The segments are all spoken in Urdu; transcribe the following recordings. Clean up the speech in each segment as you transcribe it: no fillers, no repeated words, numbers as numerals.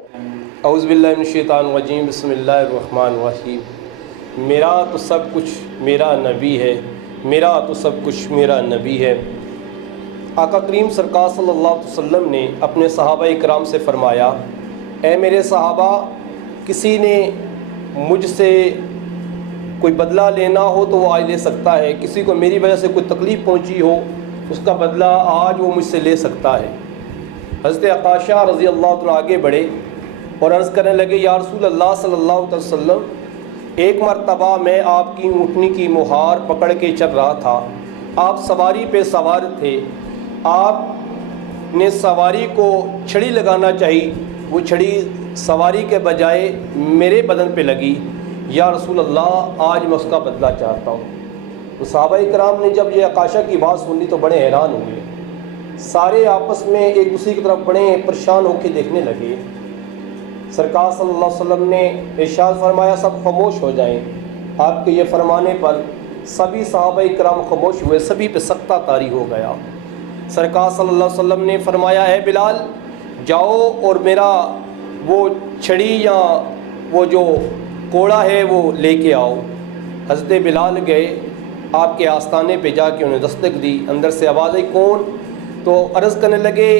اعوذ باللہ من الشیطان الرجیم، بسم اللہ الرحمن الرحیم۔ میرا تو سب کچھ میرا نبی ہے، میرا تو سب کچھ میرا نبی ہے۔ آقا کریم سرکار صلی اللہ علیہ وسلم نے اپنے صحابہ کرام سے فرمایا، اے میرے صحابہ، کسی نے مجھ سے کوئی بدلہ لینا ہو تو وہ آج لے سکتا ہے، کسی کو میری وجہ سے کوئی تکلیف پہنچی ہو اس کا بدلہ آج وہ مجھ سے لے سکتا ہے۔ حضرت عکاشہ رضی اللہ تعالیٰ آگے بڑھے اور عرض کرنے لگے، یا رسول اللہ صلی اللہ علیہ وسلم، ایک مرتبہ میں آپ کی اونٹنی کی مہار پکڑ کے چل رہا تھا، آپ سواری پہ سوار تھے، آپ نے سواری کو چھڑی لگانا چاہی، وہ چھڑی سواری کے بجائے میرے بدن پہ لگی، یا رسول اللہ آج میں اس کا بدلہ چاہتا ہوں۔ تو صحابہ کرام نے جب یہ عکاشہ کی بات سنی تو بڑے حیران ہوئے، سارے آپس میں ایک دوسرے کی طرف بڑے پریشان ہو کے دیکھنے لگے۔ سرکار صلی اللہ علیہ وسلم نے ارشاد فرمایا، سب خاموش ہو جائیں۔ آپ کے یہ فرمانے پر سبھی صحابہ کرام خاموش ہوئے، سبھی پہ سکتہ طاری ہو گیا۔ سرکار صلی اللہ علیہ وسلم نے فرمایا، اے بلال، جاؤ اور میرا وہ چھڑی یا وہ جو کوڑا ہے وہ لے کے آؤ۔ حضرت بلال گئے، آپ کے آستانے پہ جا کے انہیں دستک دی، اندر سے آواز آئی، کون؟ تو عرض کرنے لگے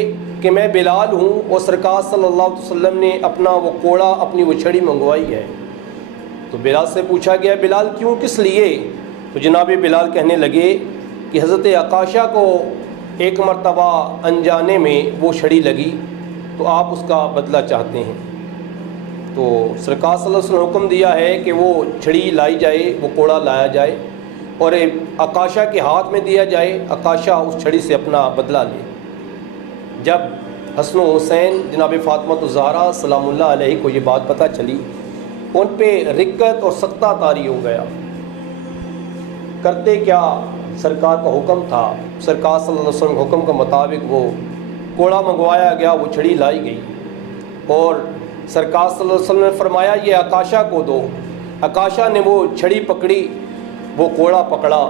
کہ میں بلال ہوں، اور سرکار صلی اللہ علیہ وسلم نے اپنا وہ کوڑا، اپنی وہ چھڑی منگوائی ہے۔ تو بلال سے پوچھا گیا، بلال کیوں، کس لیے؟ تو جناب بلال کہنے لگے کہ حضرت عکاشہ کو ایک مرتبہ انجانے میں وہ چھڑی لگی تو آپ اس کا بدلہ چاہتے ہیں۔ تو سرکار صلی اللہ علیہ وسلم نے حکم دیا ہے کہ وہ چھڑی لائی جائے، وہ کوڑا لایا جائے اور عکاشہ کے ہاتھ میں دیا جائے، عکاشہ اس چھڑی سے اپنا بدلہ لے۔ جب حسن و حسین جناب فاطمہ الزہرا سلام اللہ علیہ کو یہ بات پتہ چلی، ان پہ رقت اور سکتہ طاری ہو گیا۔ کرتے کیا، سرکار کا حکم تھا، سرکار صلی اللہ علیہ وسلم کے حکم کے مطابق وہ کوڑا منگوایا گیا، وہ چھڑی لائی گئی، اور سرکار صلی اللہ علیہ وسلم نے فرمایا یہ عکاشہ کو دو۔ عکاشہ نے وہ چھڑی پکڑی، وہ کوڑا پکڑا،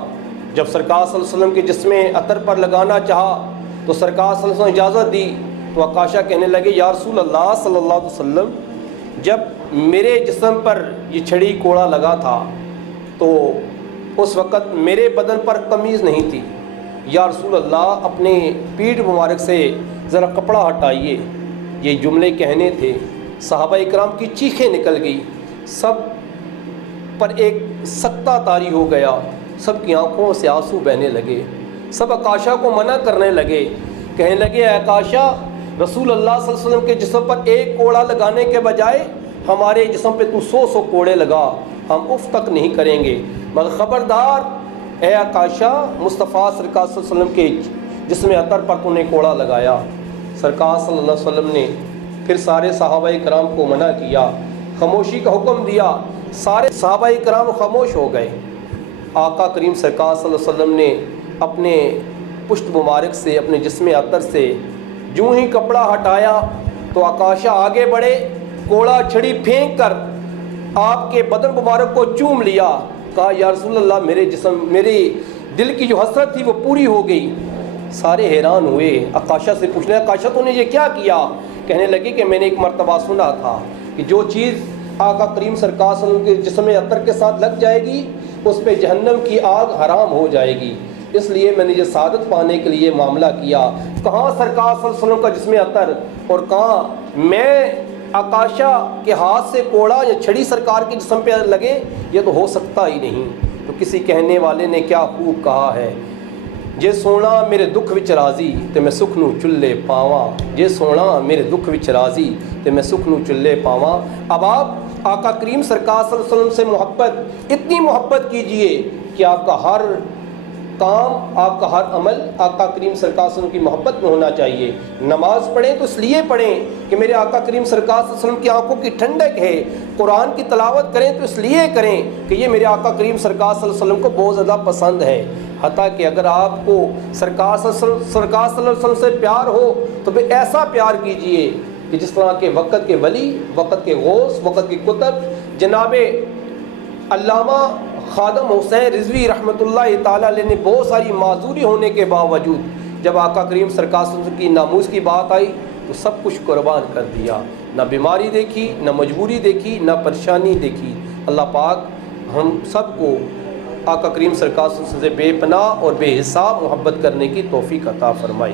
جب سرکار صلی اللہ علیہ وسلم کے جسم عطر پر لگانا چاہا تو سرکار صلی اللہ علیہ وسلم نے اجازت دی، تو عکاشہ کہنے لگے، یا رسول اللہ صلی اللہ علیہ وسلم، جب میرے جسم پر یہ چھڑی کوڑا لگا تھا تو اس وقت میرے بدن پر قمیض نہیں تھی، یا رسول اللہ اپنے پیٹھ مبارک سے ذرا کپڑا ہٹائیے۔ یہ جملے کہنے تھے، صحابہ اکرام کی چیخیں نکل گئی، سب پر ایک سکتہ طاری ہو گیا، سب کی آنکھوں سے آنسو بہنے لگے، سب عکاشہ کو منع کرنے لگے، کہنے لگے، اے عکاشہ، رسول اللہ صلی اللہ علیہ وسلم کے جسم پر ایک کوڑا لگانے کے بجائے ہمارے جسم پہ تو 100 کوڑے لگا، ہم اف تک نہیں کریں گے، مگر خبردار اے عکاشہ، مصطفیٰ سرکار صلی اللہ علیہ وسلم کے جسم عطر پر تو نے کوڑا لگایا۔ سرکار صلی اللہ علیہ وسلم نے پھر سارے صحابہ کرام کو منع کیا، خاموشی کا حکم دیا، سارے صحابہ کرام خاموش ہو گئے۔ آقا کریم سرکار صلی اللہ علیہ وسلم نے اپنے پشت مبارک سے، اپنے جسم عطر سے جوں ہی کپڑا ہٹایا تو عکاشہ آگے بڑھے، کوڑا چھڑی پھینک کر آپ کے بدن مبارک کو چوم لیا، کہا، یا رسول اللہ، میرے جسم، میری دل کی جو حسرت تھی وہ پوری ہو گئی۔ سارے حیران ہوئے، عکاشہ سے پوچھنے، عکاشہ تو نے یہ کیا کیا؟ کہنے لگے کہ میں نے ایک مرتبہ سنا تھا کہ جو چیز آقا کریم سرکار صلی اللہ علیہ وسلم کے جسم عطر کے ساتھ لگ جائے گی اس پہ جہنم کی آگ حرام ہو جائے گی، اس لیے میں نے یہ سعادت پانے کے لیے معاملہ کیا۔ کہاں سرکار صلی اللہ علیہ وسلم کا جسم عطر اور کہاں میں عکاشہ کے ہاتھ سے کوڑا یا چھڑی سرکار کے جسم پہ لگے، یہ تو ہو سکتا ہی نہیں۔ تو کسی کہنے والے نے کیا خوب کہا ہے، جے سونا میرے دکھ وچ راضی تے میں سکھ نو چلے پاواں، جے سونا میرے دکھ وچ راضی تے میں سکھ نو چلے پاواں۔ اب آپ آقا کریم سرکار صلی اللہ علیہ وسلم سے محبت، اتنی محبت کیجئے کہ آپ کا ہر کام، آپ کا ہر عمل آقا کریم سرکار صلی اللہ علیہ وسلم کی محبت میں ہونا چاہیے۔ نماز پڑھیں تو اس لیے پڑھیں کہ میرے آقا کریم سرکار صلی اللہ علیہ وسلم کی آنکھوں کی ٹھنڈک ہے، قرآن کی تلاوت کریں تو اس لیے کریں کہ یہ میرے آقا کریم سرکار صلی اللہ علیہ وسلم کو بہت زیادہ پسند ہے۔ حتیٰ کہ اگر آپ کو سرکار صلی اللہ علیہ وسلم سے پیار ہو تو پھر ایسا پیار کیجئے کہ جس طرح کے وقت کے ولی، وقت کے غوث، وقت کے کتب جناب علامہ خادم حسین رضوی رحمۃ اللہ تعالیٰ علیہ نے بہت ساری معذوری ہونے کے باوجود جب آقا کریم سرکار صلی اللہ علیہ وسلم کی ناموس کی بات آئی تو سب کچھ قربان کر دیا، نہ بیماری دیکھی، نہ مجبوری دیکھی، نہ پریشانی دیکھی۔ اللہ پاک ہم سب کو آقا کریم سرکار صلی اللہ علیہ وسلم سے بے پناہ اور بے حساب محبت کرنے کی توفیق عطا فرمائے۔